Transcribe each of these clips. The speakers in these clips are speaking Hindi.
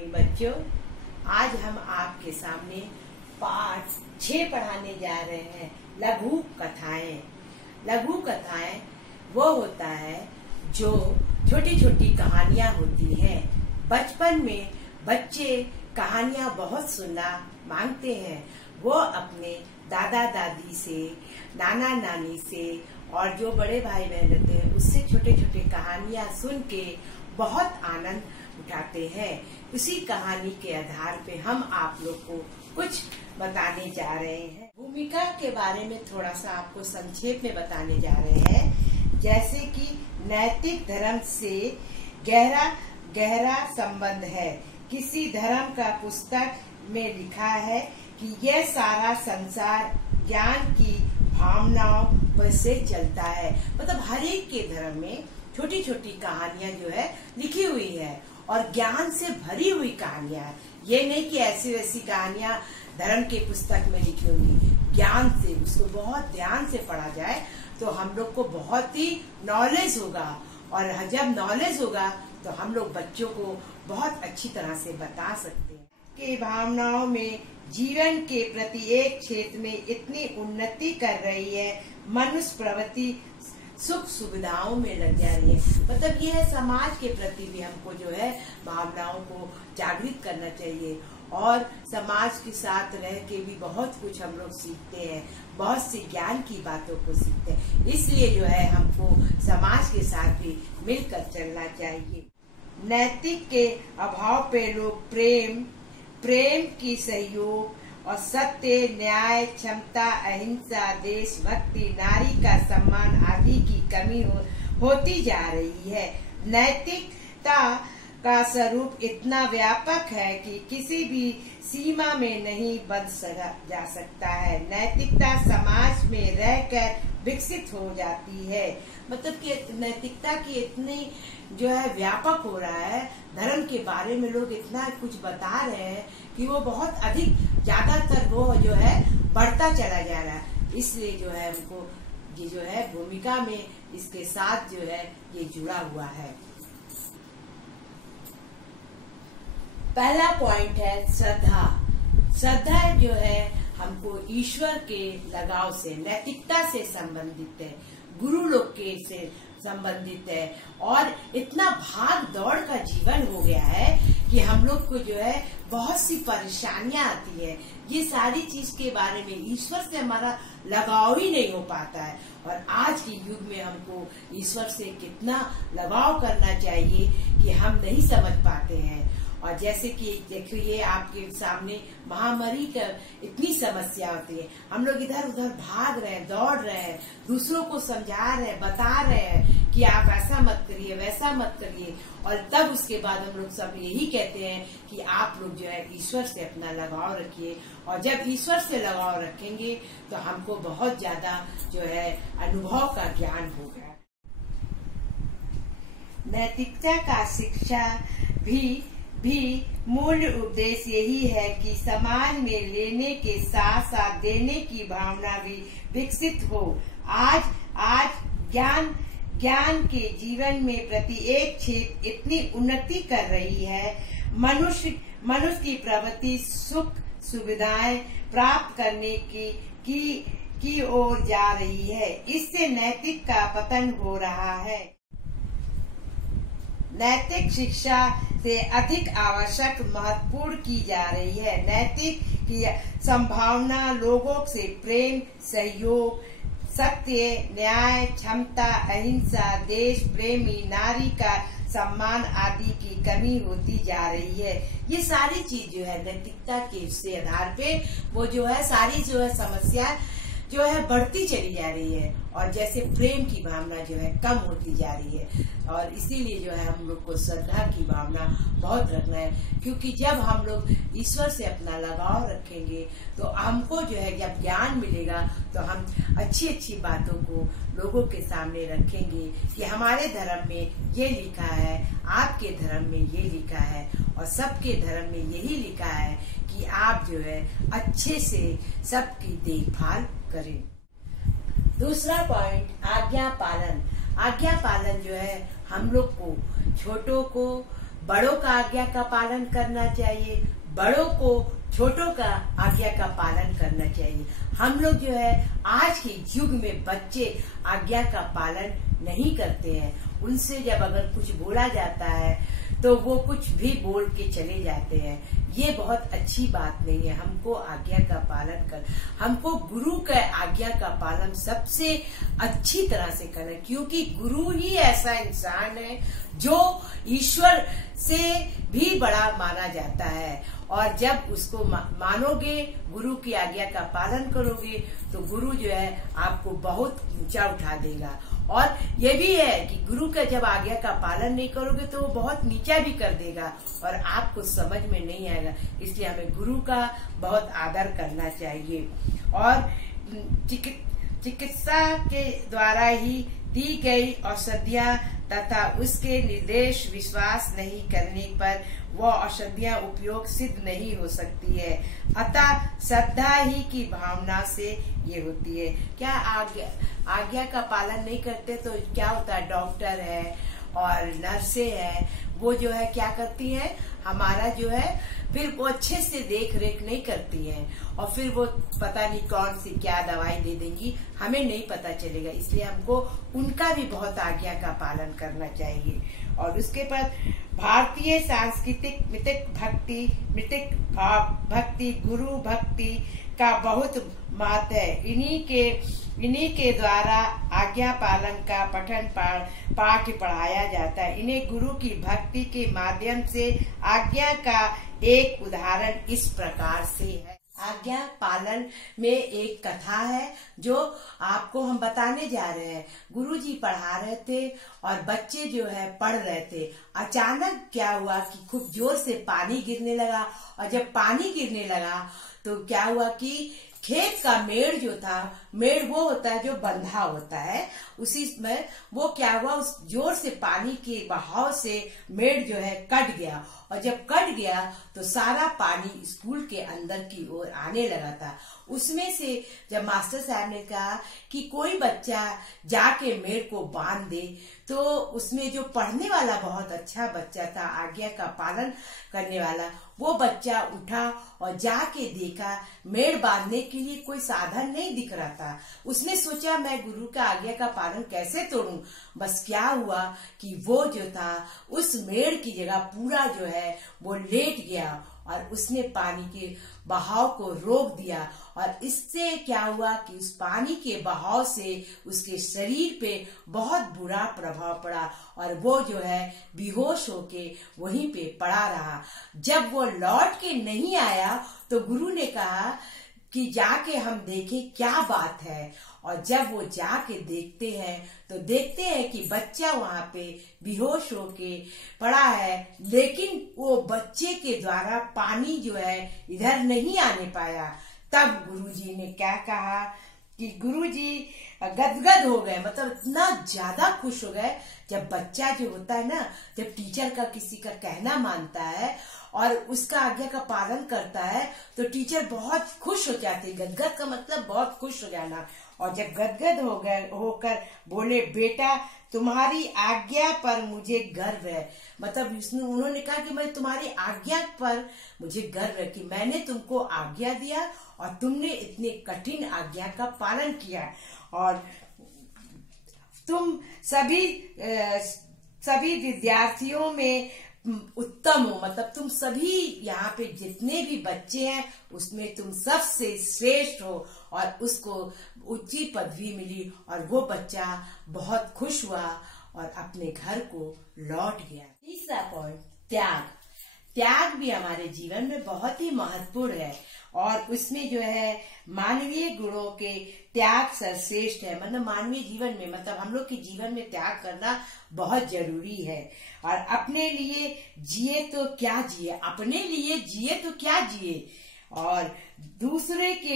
मॉर्निंग बच्चों। आज हम आपके सामने पाठ 6 पढ़ाने जा रहे हैं। लघु कथाएं। लघु कथाएं वो होता है जो छोटी छोटी कहानियां होती हैं। बचपन में बच्चे कहानियां बहुत सुनना मांगते हैं। वो अपने दादा दादी से, नाना नानी से और जो बड़े भाई बहन होते हैं उससे छोटे छोटे कहानियां सुन के बहुत आनंद उठाते हैं। उसी कहानी के आधार पे हम आप लोग को कुछ बताने जा रहे हैं। भूमिका के बारे में थोड़ा सा आपको संक्षेप में बताने जा रहे हैं। जैसे कि नैतिक धर्म से गहरा संबंध है। किसी धर्म का पुस्तक में लिखा है कि यह सारा संसार ज्ञान की भावनाओं पर से चलता है। मतलब हर एक के धर्म में छोटी छोटी कहानियां जो है लिखी हुई है और ज्ञान से भरी हुई कहानियां है। ये नहीं कि ऐसी वैसी कहानियां धर्म के पुस्तक में लिखी होंगी। ज्ञान से उसको बहुत ध्यान से पढ़ा जाए तो हम लोग को बहुत ही नॉलेज होगा, और जब नॉलेज होगा तो हम लोग बच्चों को बहुत अच्छी तरह से बता सकते हैं। के भावनाओं में जीवन के प्रत्येक क्षेत्र में इतनी उन्नति कर रही है। मनुष्य प्रवृत्ति सुख सुविधाओं में लग जा रही है। मतलब ये है समाज के प्रति भी हमको जो है भावनाओं को जागृत करना चाहिए, और समाज के साथ रह के भी बहुत कुछ हम लोग सीखते हैं। बहुत सी ज्ञान की बातों को सीखते हैं। इसलिए जो है हमको समाज के साथ भी मिलकर चलना चाहिए। नैतिक के अभाव पे लोग प्रेम की सहयोग और सत्य, न्याय, क्षमता, अहिंसा, देशभक्ति, नारी का सम्मान आदि की कमी होती जा रही है। नैतिकता का स्वरूप इतना व्यापक है कि किसी भी सीमा में नहीं बंध जा सकता है। नैतिकता समाज में रहकर विकसित हो जाती है। मतलब कि नैतिकता की इतनी जो है व्यापक हो रहा है। धर्म के बारे में लोग इतना कुछ बता रहे हैं कि वो बहुत अधिक ज्यादातर वो जो है बढ़ता चला जा रहा है। इसलिए जो है हमको ये जो है भूमिका में इसके साथ जो है ये जुड़ा हुआ है। पहला पॉइंट है श्रद्धा। श्रद्धा जो है हमको ईश्वर के लगाव से, नैतिकता से संबंधित है, गुरु लोग के से संबंधित है। और इतना भाग दौड़ का जीवन हो गया है कि हम लोग को जो है बहुत सी परेशानियां आती है। ये सारी चीज के बारे में ईश्वर से हमारा लगाव ही नहीं हो पाता है। और आज के युग में हमको ईश्वर से कितना लगाव करना चाहिए कि हम नहीं समझ पाते हैं। और जैसे कि देखिए आपके सामने महामारी का इतनी समस्या होती है। हम लोग इधर उधर भाग रहे हैं, दौड़ रहे हैं, दूसरों को समझा रहे हैं, बता रहे हैं कि आप ऐसा मत करिए, वैसा मत करिए, और तब उसके बाद हम लोग सब यही कहते हैं कि आप लोग जो है ईश्वर से अपना लगाव रखिए। और जब ईश्वर से लगाव रखेंगे तो हमको बहुत ज्यादा जो है अनुभव का ज्ञान होगा। नैतिकता का शिक्षा भी मूल उद्देश्य यही है कि समाज में लेने के साथ साथ देने की भावना भी विकसित हो। आज ज्ञान के जीवन में प्रत्येक क्षेत्र इतनी उन्नति कर रही है। मनुष्य की प्रवृत्ति सुख सुविधाएं प्राप्त करने की ओर जा रही है। इससे नैतिक का पतन हो रहा है। नैतिक शिक्षा से अधिक आवश्यक महत्वपूर्ण की जा रही है। नैतिक की संभावना लोगों से प्रेम, सहयोग, सत्य, न्याय, क्षमता, अहिंसा, देश प्रेमी, नारी का सम्मान आदि की कमी होती जा रही है। ये सारी चीज जो है नैतिकता के से आधार पे वो जो है सारी जो है समस्या जो है बढ़ती चली जा रही है। और जैसे प्रेम की भावना जो है कम होती जा रही है। और इसीलिए जो है हम लोग को श्रद्धा की भावना बहुत रखना है, क्योंकि जब हम लोग ईश्वर से अपना लगाव रखेंगे तो हमको जो है जब ज्ञान मिलेगा तो हम अच्छी अच्छी बातों को लोगों के सामने रखेंगे कि हमारे धर्म में ये लिखा है, आपके धर्म में ये लिखा है, और सबके धर्म में यही लिखा है कि आप जो है अच्छे से सबकी देखभाल करें। दूसरा पॉइंट आज्ञा पालन। आज्ञा पालन जो है हम लोग को, छोटों को, बड़ों का आज्ञा का पालन करना चाहिए, बड़ों को छोटों का आज्ञा का पालन करना चाहिए। हम लोग जो है आज के युग में बच्चे आज्ञा का पालन नहीं करते हैं। उनसे जब अगर कुछ बोला जाता है तो वो कुछ भी बोल के चले जाते हैं। ये बहुत अच्छी बात नहीं है। हमको आज्ञा का पालन हमको गुरु के आज्ञा का पालन सबसे अच्छी तरह से करना, क्योंकि गुरु ही ऐसा इंसान है जो ईश्वर से भी बड़ा माना जाता है। और जब उसको मानोगे, गुरु की आज्ञा का पालन करोगे, तो गुरु जो है आपको बहुत ऊंचा उठा देगा। और ये भी है कि गुरु का जब आज्ञा का पालन नहीं करोगे तो वो बहुत नीचा भी कर देगा और आपको समझ में नहीं आएगा। इसलिए हमें गुरु का बहुत आदर करना चाहिए। और चिकित्सा के द्वारा ही दी गई औषधियाँ तथा उसके निर्देश विश्वास नहीं करने पर वह औषधियाँ उपयोग सिद्ध नहीं हो सकती है। अतः श्रद्धा ही की भावना से ये होती है। क्या आज्ञा का पालन नहीं करते तो क्या होता है, डॉक्टर है और नर्से है, वो जो है क्या करती हैं, हमारा जो है फिर वो अच्छे से देख रेख नहीं करती हैं और फिर वो पता नहीं कौन सी क्या दवाई दे देंगी, हमें नहीं पता चलेगा। इसलिए हमको उनका भी बहुत आज्ञा का पालन करना चाहिए। और उसके बाद भारतीय सांस्कृतिक मितिक भक्ति गुरु भक्ति का बहुत महत्व है। इन्हीं के द्वारा आज्ञा पालन का पठन पाठ पढ़ाया जाता है। इन्हें गुरु की भक्ति के माध्यम से आज्ञा का एक उदाहरण इस प्रकार से है। आज्ञा पालन में एक कथा है जो आपको हम बताने जा रहे हैं। गुरुजी पढ़ा रहे थे और बच्चे जो है पढ़ रहे थे। अचानक क्या हुआ कि खूब जोर से पानी गिरने लगा और जब पानी गिरने लगा तो क्या हुआ कि खेत का मेड़ जो था, मेड़ वो होता है जो बंधा होता है, उसी में वो क्या हुआ, उस जोर से पानी के बहाव से मेड़ जो है कट गया और जब कट गया तो सारा पानी स्कूल के अंदर की ओर आने लगा था। उसमें से जब मास्टर साहब ने कहा कि कोई बच्चा जाके मेड़ को बांध दे, तो उसमें जो पढ़ने वाला बहुत अच्छा बच्चा था, आज्ञा का पालन करने वाला, वो बच्चा उठा और जाके देखा मेड़ बांधने के लिए कोई साधन नहीं दिख रहा था। उसने सोचा मैं गुरु का आज्ञा का पालन कैसे तोड़ूं। बस क्या हुआ कि वो जो था उस मेड़ की जगह पूरा जो है वो लेट गया और उसने पानी के बहाव को रोक दिया और इससे क्या हुआ कि उस पानी के बहाव से उसके शरीर पे बहुत बुरा प्रभाव पड़ा और वो जो है बेहोश होके वहीं पे पड़ा रहा। जब वो लौट के नहीं आया तो गुरु ने कहा कि जाके हम देखें क्या बात है। और जब वो जाके देखते हैं तो देखते हैं कि बच्चा वहां पे बेहोश होके पड़ा है, लेकिन वो बच्चे के द्वारा पानी जो है इधर नहीं आने पाया। तब गुरुजी ने क्या कहा कि गुरुजी गदगद हो गए, मतलब इतना ज्यादा खुश हो गए। जब बच्चा जो होता है ना, जब टीचर का किसी का कहना मानता है और उसका आज्ञा का पालन करता है तो टीचर बहुत खुश हो जाती है। गदगद का मतलब बहुत खुश हो जाना। और जब गदगद हो गए होकर बोले, बेटा तुम्हारी आज्ञा पर मुझे गर्व है। मतलब उन्होंने कहा कि मैं तुम्हारी आज्ञा पर मुझे गर्व है कि मैंने तुमको आज्ञा दिया और तुमने इतने कठिन आज्ञा का पालन किया और तुम सभी विद्यार्थियों में उत्तम हो। मतलब तुम सभी यहाँ पे जितने भी बच्चे हैं उसमें तुम सबसे श्रेष्ठ हो। और उसको ऊंची पदवी मिली और वो बच्चा बहुत खुश हुआ और अपने घर को लौट गया। तीसरा पॉइंट, त्याग। त्याग भी हमारे जीवन में बहुत ही महत्वपूर्ण है और उसमें जो है मानवीय गुणों के त्याग सर्वश्रेष्ठ है। मतलब मानवीय जीवन में, मतलब हम लोग के जीवन में त्याग करना बहुत जरूरी है। और अपने लिए जिए तो क्या जिए, अपने लिए जिए तो क्या जिए, और दूसरे के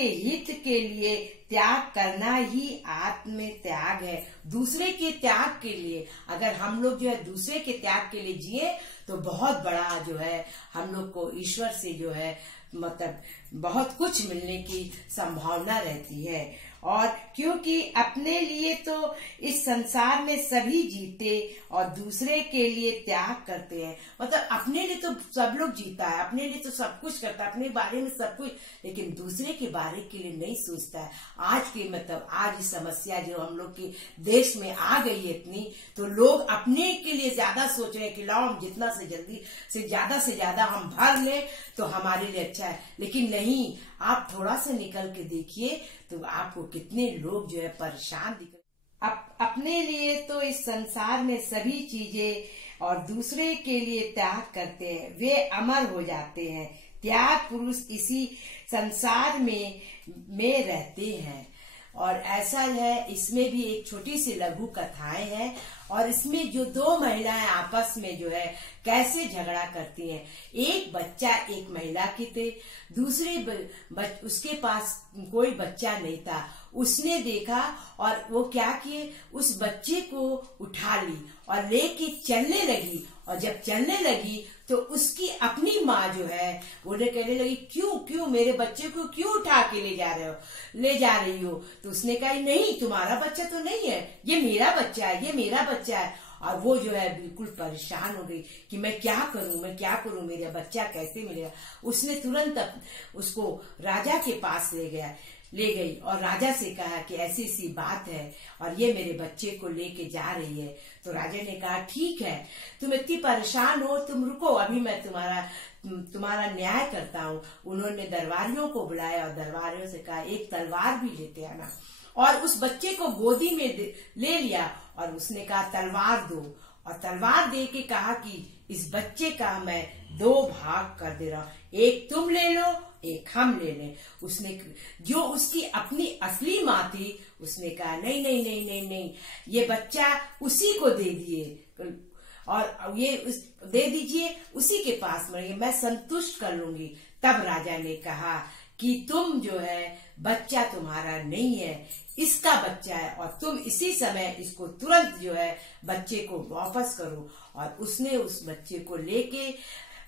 हित के लिए त्याग करना ही आत्म त्याग है। दूसरे के त्याग के लिए अगर हम लोग जो है दूसरे के त्याग के लिए जिए तो बहुत बड़ा जो है हम लोग को ईश्वर से जो है मतलब बहुत कुछ मिलने की संभावना रहती है। और क्योंकि अपने लिए तो इस संसार में सभी जीते और दूसरे के लिए त्याग करते हैं। मतलब अपने लिए तो सब लोग जीता है, अपने लिए तो सब कुछ करता है, अपने बारे में सब कुछ, लेकिन दूसरे के बारे के लिए नहीं सोचता है। आज की मतलब आज की समस्या जो हम लोग के देश में आ गई है इतनी, तो लोग अपने के लिए ज्यादा सोच रहे हैं कि लाओ हम जितना से जल्दी से ज्यादा हम भर ले तो हमारे लिए अच्छा है। लेकिन नहीं, आप थोड़ा सा निकल के देखिए तो आपको कितने लोग जो है परेशान दिख रहे। अपने लिए तो इस संसार में सभी चीजें और दूसरे के लिए त्याग करते हैं, वे अमर हो जाते हैं। त्याग पुरुष इसी संसार में रहते हैं। और ऐसा है, इसमें भी एक छोटी सी लघु कथाएं हैं और इसमें जो दो महिलाएं आपस में जो है कैसे झगड़ा करती हैं। एक बच्चा एक महिला की थे, दूसरे उसके पास कोई बच्चा नहीं था। उसने देखा और वो क्या किए, उस बच्चे को उठा ली और लेके चलने लगी। और जब चलने लगी तो उसकी अपनी माँ जो है वो कहने लगी, क्यों मेरे बच्चे को क्यों उठा के ले जा रही हो। तो उसने कहा, नहीं तुम्हारा बच्चा तो नहीं है, ये मेरा बच्चा है। और वो जो है बिल्कुल परेशान हो गई कि मैं क्या करूं, मेरा बच्चा कैसे मिलेगा। उसने तुरंत उसको राजा के पास ले गई और राजा से कहा कि ऐसी सी बात है और ये मेरे बच्चे को लेके जा रही है। तो राजा ने कहा, ठीक है, तुम इतनी परेशान हो, तुम रुको, अभी मैं तुम्हारा न्याय करता हूँ। उन्होंने दरबारियों को बुलाया और दरबारियों से कहा, एक तलवार भी लेते आना। और उस बच्चे को गोदी में ले लिया और उसने कहा, तलवार दो। और तलवार दे के कहा कि इस बच्चे का मैं 2 भाग कर दे रहा हूँ, एक तुम ले लो, एक हम ले लें। उसने जो उसकी अपनी असली माँ थी, उसने कहा, नहीं, ये बच्चा उसी को दे दिए और ये दे दीजिए, उसी के पास मरिए, मैं संतुष्ट कर लूंगी। तब राजा ने कहा कि तुम जो है बच्चा तुम्हारा नहीं है, इसका बच्चा है और तुम इसी समय इसको तुरंत जो है बच्चे को वापस करो। और उसने उस बच्चे को लेके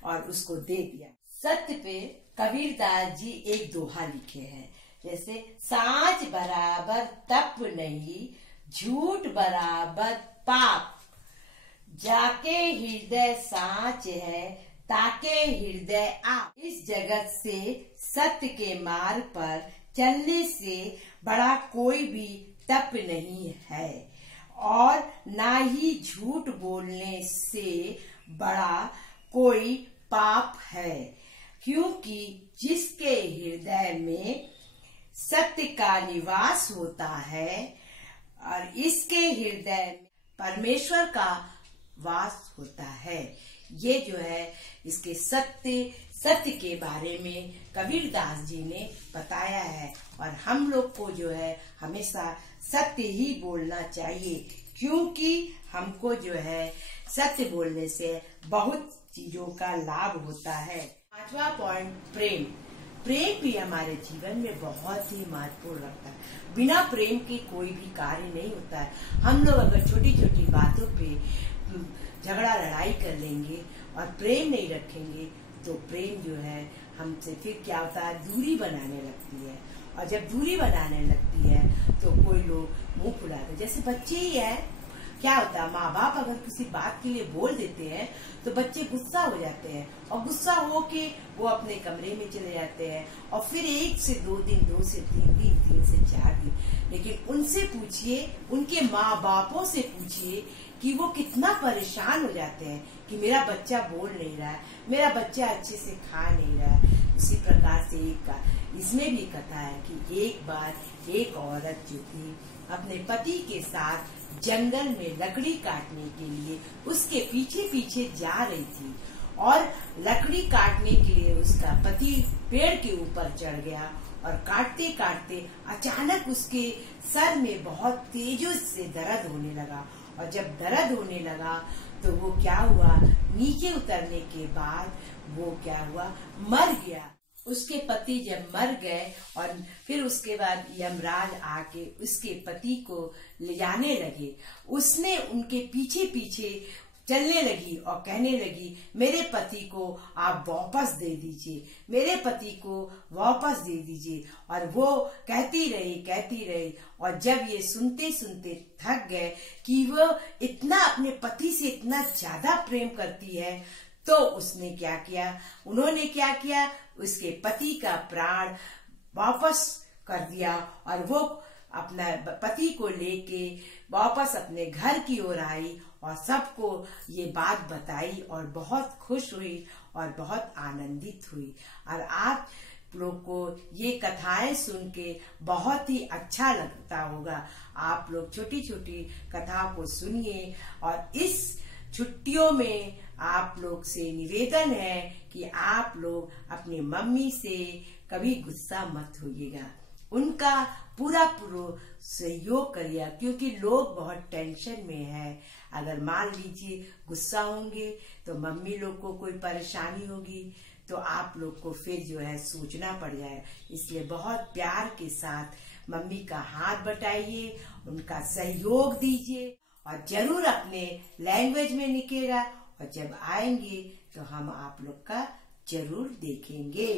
और उसको दे दिया। सत्य पे कबीरदास जी एक दोहा लिखे हैं, जैसे साँच बराबर तप नहीं, झूठ बराबर पाप, जाके हृदय साँच है, ताके हृदय आप। इस जगत से सत्य के मार्ग पर चलने से बड़ा कोई भी तप नहीं है और ना ही झूठ बोलने से बड़ा कोई पाप है, क्योंकि जिसके हृदय में सत्य का निवास होता है और इसके हृदय में परमेश्वर का वास होता है। ये जो है इसके सत्य के बारे में कबीरदास जी ने बताया है। और हम लोग को जो है हमेशा सत्य ही बोलना चाहिए, क्योंकि हमको जो है सत्य बोलने से बहुत चीजों का लाभ होता है। 5वां पॉइंट, प्रेम भी हमारे जीवन में बहुत ही महत्वपूर्ण रखता है। बिना प्रेम के कोई भी कार्य नहीं होता है। हम लोग अगर छोटी छोटी बातों पे झगड़ा लड़ाई कर लेंगे और प्रेम नहीं रखेंगे तो प्रेम जो है हमसे फिर क्या होता है, दूरी बनाने लगती है। और जब दूरी बनाने लगती है तो कोई लोग मुंह फुलाते हैं। जैसे बच्चे ही है, क्या होता है, माँ बाप अगर किसी बात के लिए बोल देते हैं तो बच्चे गुस्सा हो जाते हैं और गुस्सा होके वो अपने कमरे में चले जाते हैं और फिर 1 से 2 दिन, 2 से 3 दिन, 3 से 4 दिन। लेकिन उनसे पूछिए, उनके माँ बापों से पूछिए कि वो कितना परेशान हो जाते हैं कि मेरा बच्चा बोल नहीं रहा है, मेरा बच्चा अच्छे से खा नहीं रहा है। इसी प्रकार से इसमें भी कथा है कि एक बार एक औरत जो थी अपने पति के साथ जंगल में लकड़ी काटने के लिए उसके पीछे पीछे जा रही थी और लकड़ी काटने के लिए उसका पति पेड़ के ऊपर चढ़ गया और काटते काटते अचानक उसके सर में बहुत तेजों से दर्द होने लगा। और जब दर्द होने लगा तो वो क्या हुआ, नीचे उतरने के बाद वो क्या हुआ, मर गया। उसके पति जब मर गए और फिर उसके बाद यमराज आके उसके पति को ले जाने लगे, उसने उनके पीछे पीछे चलने लगी और कहने लगी, मेरे पति को आप वापस दे दीजिए, मेरे पति को वापस दे दीजिए। और वो कहती रही और जब ये सुनते सुनते थक गए कि वो इतना अपने पति से इतना ज्यादा प्रेम करती है, तो उसने क्या किया, उन्होंने क्या किया, उसके पति का प्राण वापस कर दिया और वो अपना पति को लेके वापस अपने घर की ओर आई और सबको ये बात बताई और बहुत खुश हुई और बहुत आनंदित हुई। और आप लोग को ये कथाएं सुन के बहुत ही अच्छा लगता होगा। आप लोग छोटी छोटी कथाओं को सुनिए और इस छुट्टियों में आप लोग से निवेदन है कि आप लोग अपनी मम्मी से कभी गुस्सा मत होइएगा, उनका पूरा सहयोग करिए, क्योंकि लोग बहुत टेंशन में है। अगर मान लीजिए गुस्सा होंगे तो मम्मी लोग को कोई परेशानी होगी तो आप लोग को फिर जो है सोचना पड़ जाए। इसलिए बहुत प्यार के साथ मम्मी का हाथ बटाइए, उनका सहयोग दीजिए और जरूर अपने लैंग्वेज में लिखिएगा और जब आएंगे तो हम आप लोग का जरूर देखेंगे।